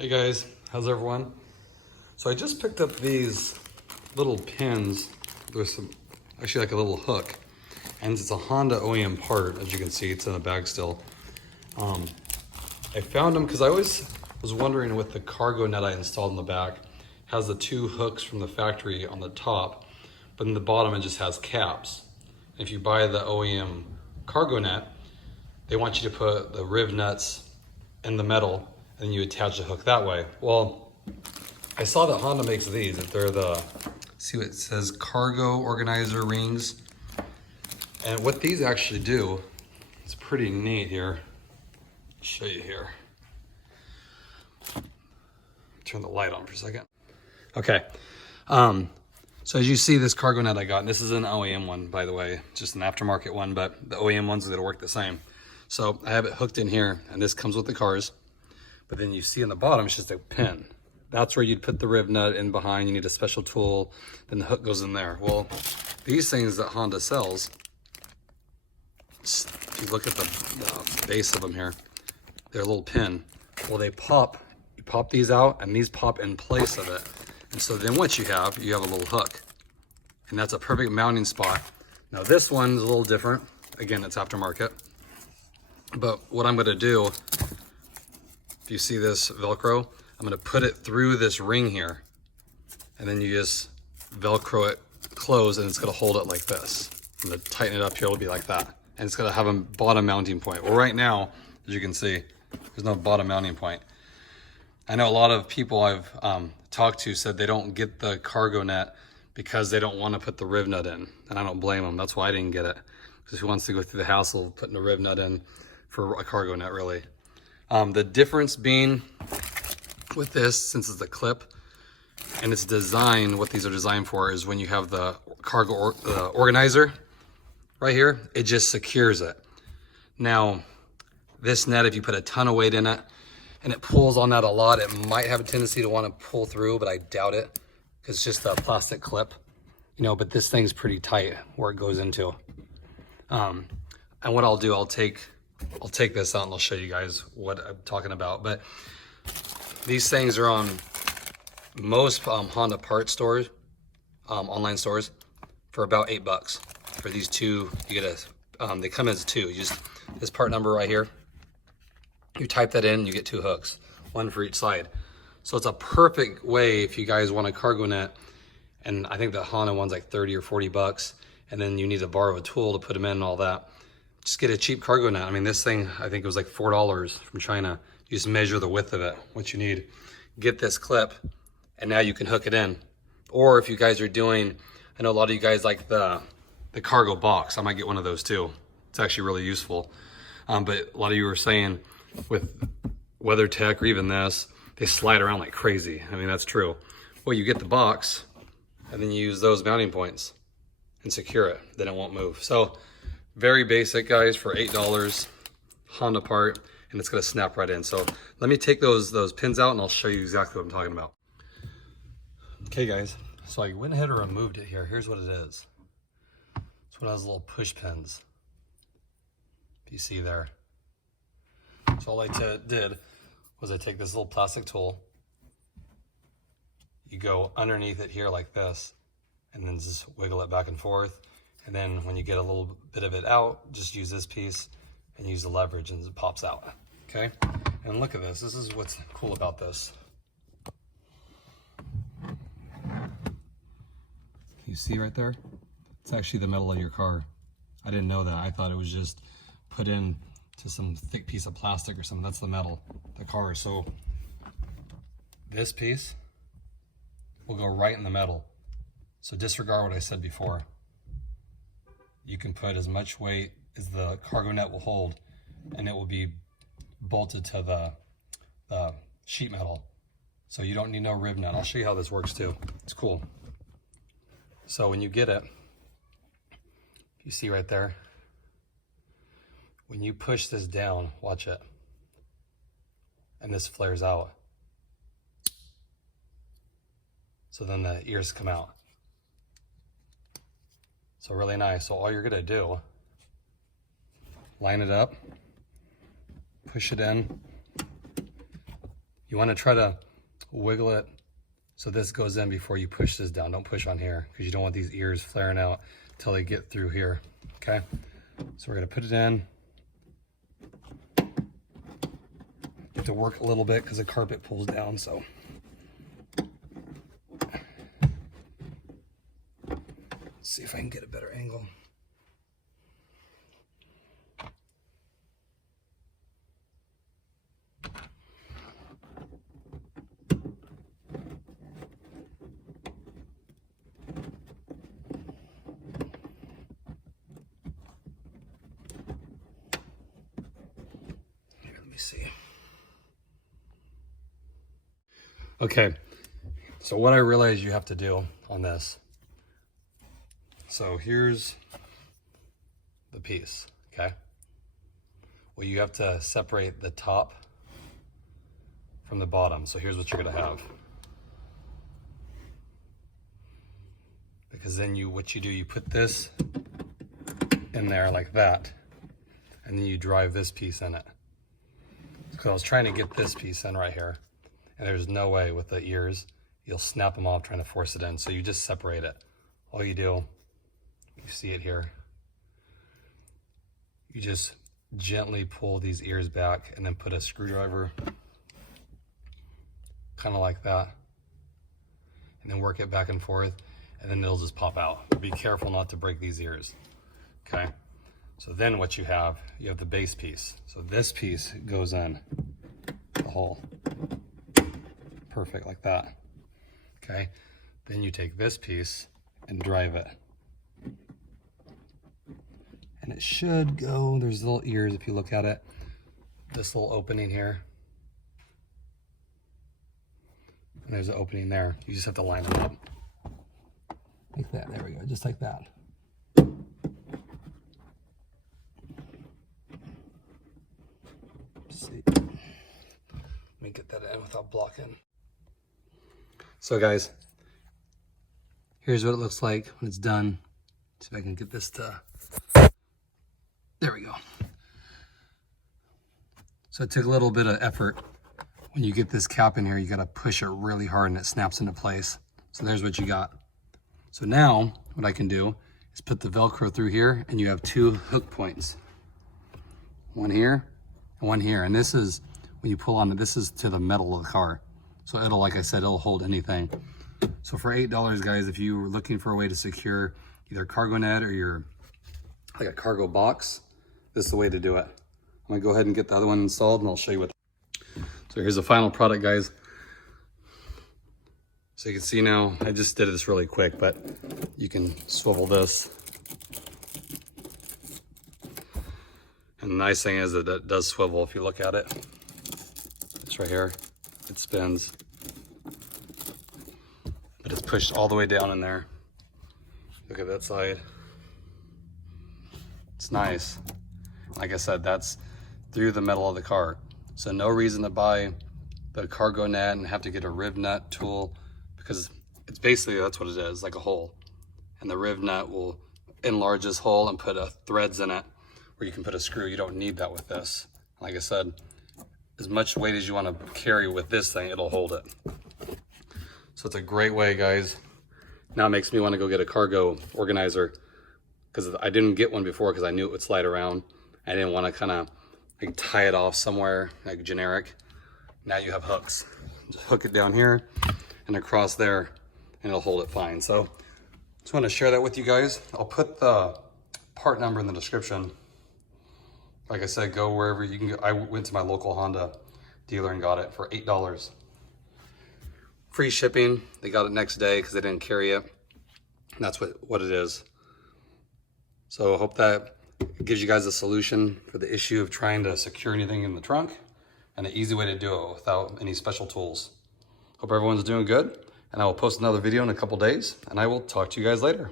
Hey guys, how's everyone? So I just picked up these little pins. There's some, actually like a little hook, and it's a Honda OEM part. As you can see, it's in the bag still. I found them because I always was wondering with the cargo net I installed in the back, has the two hooks from the factory on the top, but in the bottom it just has caps. If you buy the OEM cargo net, they want you to put the rivnuts in the metal and you attach the hook that way. Well, I saw that Honda makes these. If they're the, see what it says, cargo organizer rings. And what these actually do, it's pretty neat here. I'll show you here. Turn the light on for a second. Okay. So as you see, this cargo net I got, and this is an OEM one, by the way, just an aftermarket one, but the OEM ones that work the same. So I have it hooked in here, and this comes with the cars. But then you see on the bottom, it's just a pin. That's where you'd put the riv nut in behind. You need a special tool, then the hook goes in there. Well, these things that Honda sells, if you look at the base of them here, they're a little pin. Well, they pop, you pop these out, and these pop in place of it. And so then what you have a little hook. And that's a perfect mounting spot. Now this one's a little different. Again, it's aftermarket. But what I'm gonna do, if you see this Velcro, I'm gonna put it through this ring here. And then you just Velcro it closed and it's gonna hold it like this. I'm gonna tighten it up here, it'll be like that. And it's gonna have a bottom mounting point. Well, right now, as you can see, there's no bottom mounting point. I know a lot of people I've talked to said they don't get the cargo net because they don't want to put the riv nut in. And I don't blame them. That's why I didn't get it. Because who wants to go through the hassle of putting a riv nut in for a cargo net, really? The difference being with this, since it's a clip and it's designed, what these are designed for is when you have the cargo organizer right here, it just secures it. Now, this net, if you put a ton of weight in it and it pulls on that a lot, it might have a tendency to want to pull through, but I doubt it because it's just a plastic clip, you know, but this thing's pretty tight where it goes into. And what I'll do, I'll take this out and I'll show you guys what I'm talking about. But these things are on most Honda parts stores, online stores, for about $8. For these two, you get they come as two. You just, this part number right here, you type that in, you get two hooks, one for each side. So it's a perfect way if you guys want a cargo net, and I think the Honda one's like 30 or 40 bucks, and then you need to borrow a tool to put them in and all that. Just get a cheap cargo net. I mean, this thing, I think it was like $4 from China. You just measure the width of it, what you need. Get this clip, and now you can hook it in. Or if you guys are doing, I know a lot of you guys like the cargo box. I might get one of those too. It's actually really useful. But a lot of you were saying with WeatherTech or even this, they slide around like crazy. I mean, that's true. Well, you get the box, and then you use those mounting points and secure it. Then it won't move. So, very basic, guys, for $8, Honda part, and it's gonna snap right in. So let me take those pins out and I'll show you exactly what I'm talking about. Okay, guys, so I went ahead and removed it here. Here's what it is. It's one of those little push pins. If you see there. So all I did was I take this little plastic tool, you go underneath it here like this, and then just wiggle it back and forth. And then when you get a little bit of it out, just use this piece and use the leverage and it pops out, okay? And look at this, this is what's cool about this. You see right there? It's actually the metal of your car. I didn't know that, I thought it was just put in to some thick piece of plastic or something. That's the metal, the car. So this piece will go right in the metal. So disregard what I said before. You can put as much weight as the cargo net will hold, and it will be bolted to the sheet metal. So you don't need no rib nut. I'll show you how this works too. It's cool. So when you get it, you see right there, when you push this down, watch it, and this flares out. So then the ears come out. So really nice. So all you're gonna do, line it up, push it in, You want to try to wiggle it so this goes in before you push this down. Don't push on here because you don't want these ears flaring out until they get through here, okay? So we're gonna put it in. You have to work a little bit because the carpet pulls down, so. Let's see if I can get a better angle. Here, let me see. Okay, so what I realized you have to do on this. So here's the piece, okay? Well, you have to separate the top from the bottom. So here's what you're gonna have. Because then what you do, you put this in there like that, and then you drive this piece in it. Because I was trying to get this piece in right here, and there's no way with the ears, you'll snap them off trying to force it in. So you just separate it. All you do, you see it here, you just gently pull these ears back and then put a screwdriver kind of like that, and then work it back and forth, and then it'll just pop out. Be careful not to break these ears, okay? So then what you have the base piece. So this piece goes in the hole, perfect like that, okay? Then you take this piece and drive it. And it should go, there's little ears if you look at it, this little opening here. And there's an opening there. You just have to line them up. Like that, there we go, just like that. Let's see. Let me get that in without blocking. So guys, here's what it looks like when it's done. See if I can get this to, there we go. So it took a little bit of effort. When you get this cap in here, you gotta push it really hard and it snaps into place. So there's what you got. So now what I can do is put the Velcro through here, and you have two hook points. One here and one here. And this is, when you pull on it, this is to the metal of the car. So it'll, like I said, it'll hold anything. So for $8, guys, if you were looking for a way to secure either cargo net or your, like a cargo box, this is the way to do it. I'm gonna go ahead and get the other one installed, and I'll show you what. So here's the final product, guys. So you can see now, I just did this really quick, but you can swivel this. And the nice thing is that it does swivel if you look at it. It's right here, it spins. But it's pushed all the way down in there. Look at that side. It's nice. Like I said, that's through the metal of the car. So no reason to buy the cargo net and have to get a riv nut tool, because it's basically, that's what it is, like a hole. And the riv nut will enlarge this hole and put threads in it where you can put a screw. You don't need that with this. Like I said, as much weight as you want to carry with this thing, it'll hold it. So it's a great way, guys. Now it makes me want to go get a cargo organizer, because I didn't get one before because I knew it would slide around. I didn't want to kind of like tie it off somewhere like generic. Now you have hooks. Just hook it down here and across there, and it'll hold it fine. So just want to share that with you guys. I'll put the part number in the description. Like I said, go wherever you can go. I went to my local Honda dealer and got it for $8. Free shipping. They got it next day because they didn't carry it. And that's what it is. So I hope that gives you guys a solution for the issue of trying to secure anything in the trunk, and an easy way to do it without any special tools. Hope everyone's doing good, and I will post another video in a couple days, and I will talk to you guys later.